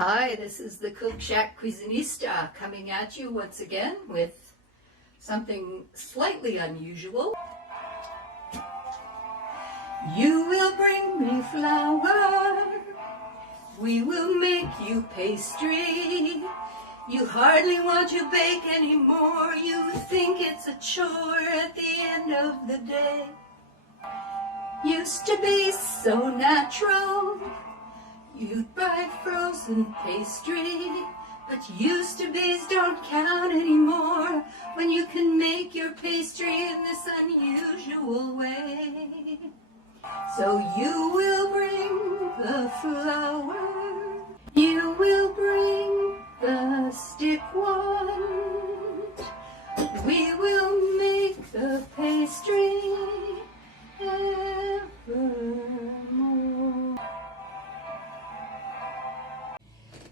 Hi, this is the Cookshack Cuisinista coming at you once again with something slightly unusual. You will bring me flour, we will make you pastry. You hardly want to bake anymore, you think it's a chore at the end of the day. Used to be so natural, you'd buy frozen pastry, but used-to-be's don't count anymore when you can make your pastry in this unusual way. So you will bring the flour, you will bring the stick wand, we will make the pastry evermore.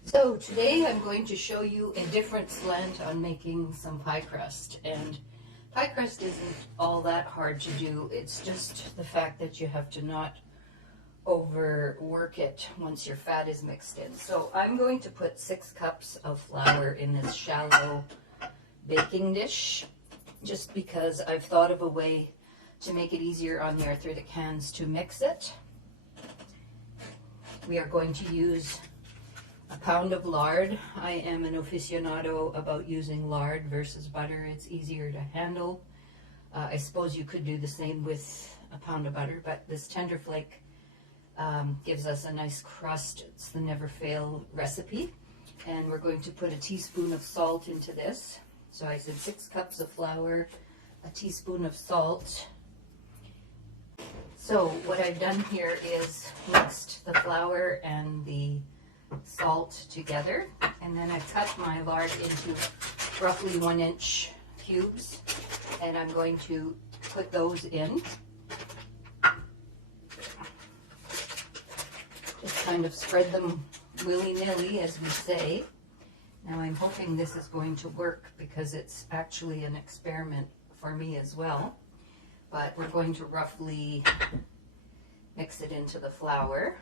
So today I'm going to show you a different slant on making some pie crust, and pie crust isn't all that hard to do. It's just the fact that you have to not overwork it once your fat is mixed in. So I'm going to put 6 cups of flour in this shallow baking dish just because I've thought of a way to make it easier on the arthritic hands to mix it. We are going to use a pound of lard. I am an aficionado about using lard versus butter. It's easier to handle. I suppose you could do the same with a pound of butter, but this tender flake gives us a nice crust. It's the never fail recipe. And we're going to put a teaspoon of salt into this. So I said 6 cups of flour, a teaspoon of salt. So what I've done here is mixed the flour and the salt together, and then I've cut my lard into roughly 1-inch cubes, and I'm going to put those in. Just kind of spread them willy-nilly, as we say. Now I'm hoping this is going to work because it's actually an experiment for me as well, but we're going to roughly mix it into the flour.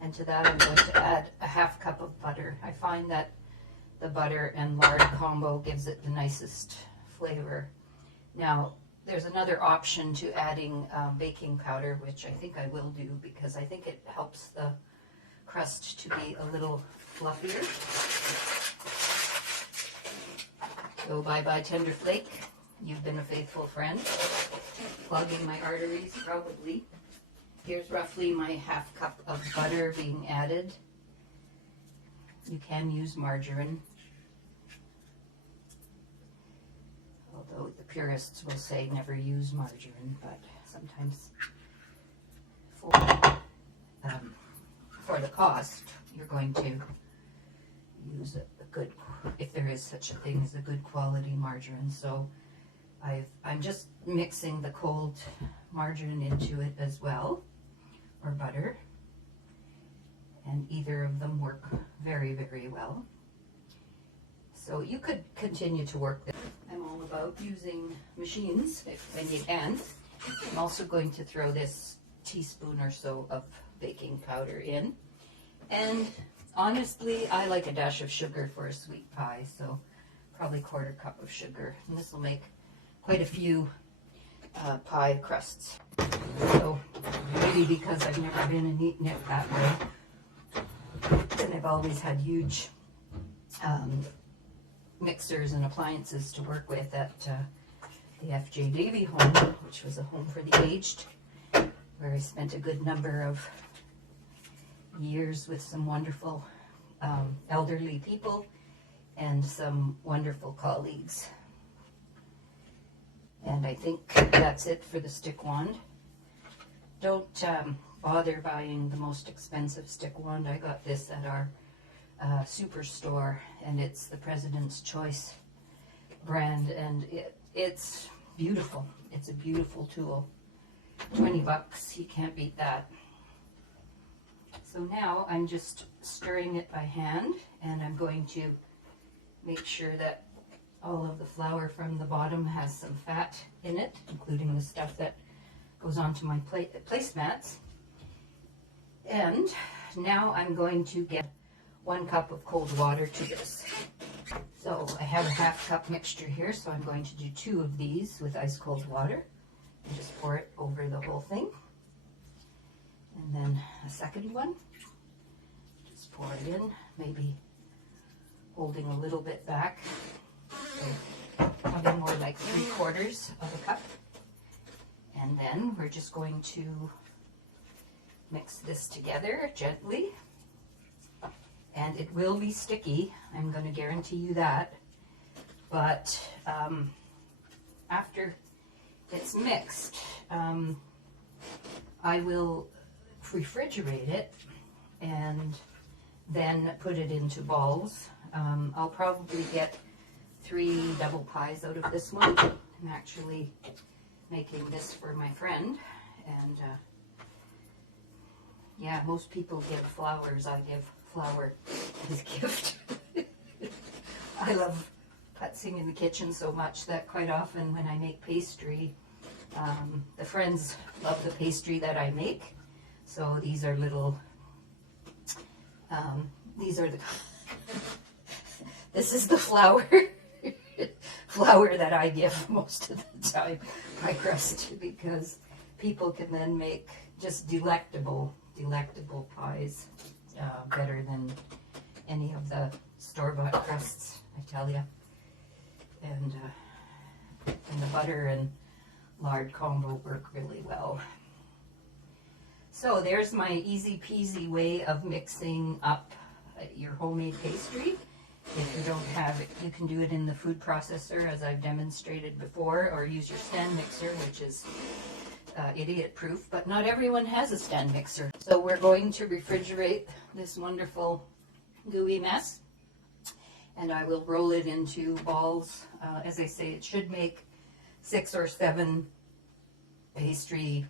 And to that I'm going to add a 1/2 cup of butter. I find that the butter and lard combo gives it the nicest flavor. Now there's another option to adding baking powder, which I think I will do because I think it helps the crust to be a little fluffier. So bye-bye tender flake. You've been a faithful friend. Clogging my arteries probably. Here's roughly my 1/2 cup of butter being added. You can use margarine, although the purists will say never use margarine, but sometimes for the cost, you're going to use a good, if there is such a thing as a good quality margarine. So I'm just mixing the cold margarine into it as well, or butter, and either of them work very, very well. So you could continue to work this. I'm all about using machines when you can. I'm also going to throw this teaspoon or so of baking powder in, and honestly I like a dash of sugar for a sweet pie, so probably 1/4 cup of sugar, and this will make quite a few pie crusts. So maybe because I've never been and eaten it that way, and I've always had huge mixers and appliances to work with at the F.J. Davy home, which was a home for the aged, where I spent a good number of years with some wonderful elderly people and some wonderful colleagues. And I think that's it for the stick wand. Don't bother buying the most expensive stick wand. I got this at our superstore, and it's the President's Choice brand, and it's beautiful. It's a beautiful tool. $20, you can't beat that. So now I'm just stirring it by hand, and I'm going to make sure that all of the flour from the bottom has some fat in it, including the stuff that goes onto my placemats. And now I'm going to get 1 cup of cold water to this. So I have a 1/2 cup mixture here, so I'm going to do 2 of these with ice cold water and just pour it over the whole thing. And then a second one, just pour it in, maybe holding a little bit back. So probably more like 3/4 of a cup. And then we're just going to mix this together gently. And it will be sticky, I'm going to guarantee you that. But after it's mixed, I will refrigerate it and then put it into balls. I'll probably get 3 double pies out of this one. I'm actually making this for my friend, and yeah, most people give flowers. I give flour as a gift. I love putzing in the kitchen so much that quite often when I make pastry, the friends love the pastry that I make. So these are little, this is the flour, flour that I give most of the time, my crust, because people can then make just delectable pies, better than any of the store-bought crusts, I tell you. And the butter and lard combo work really well. So there's my easy peasy way of mixing up your homemade pastry. If you don't have it, you can do it in the food processor as I've demonstrated before, or use your stand mixer, which is idiot proof, but not everyone has a stand mixer. So we're going to refrigerate this wonderful gooey mess, and I will roll it into balls. As I say, it should make 6 or 7 pastry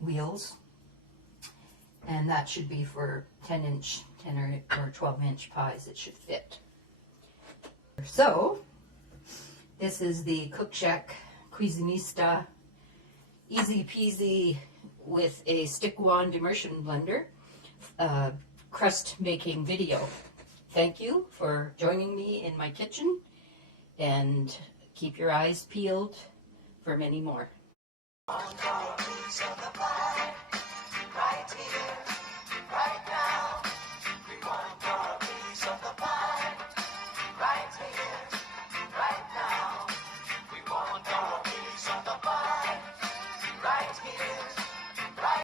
wheels, and that should be for 10 or 12-inch pies. It should fit. So this is the Cookshack Cuisinista easy peasy with a stick wand immersion blender crust making video. Thank you for joining me in my kitchen, and keep your eyes peeled for many more.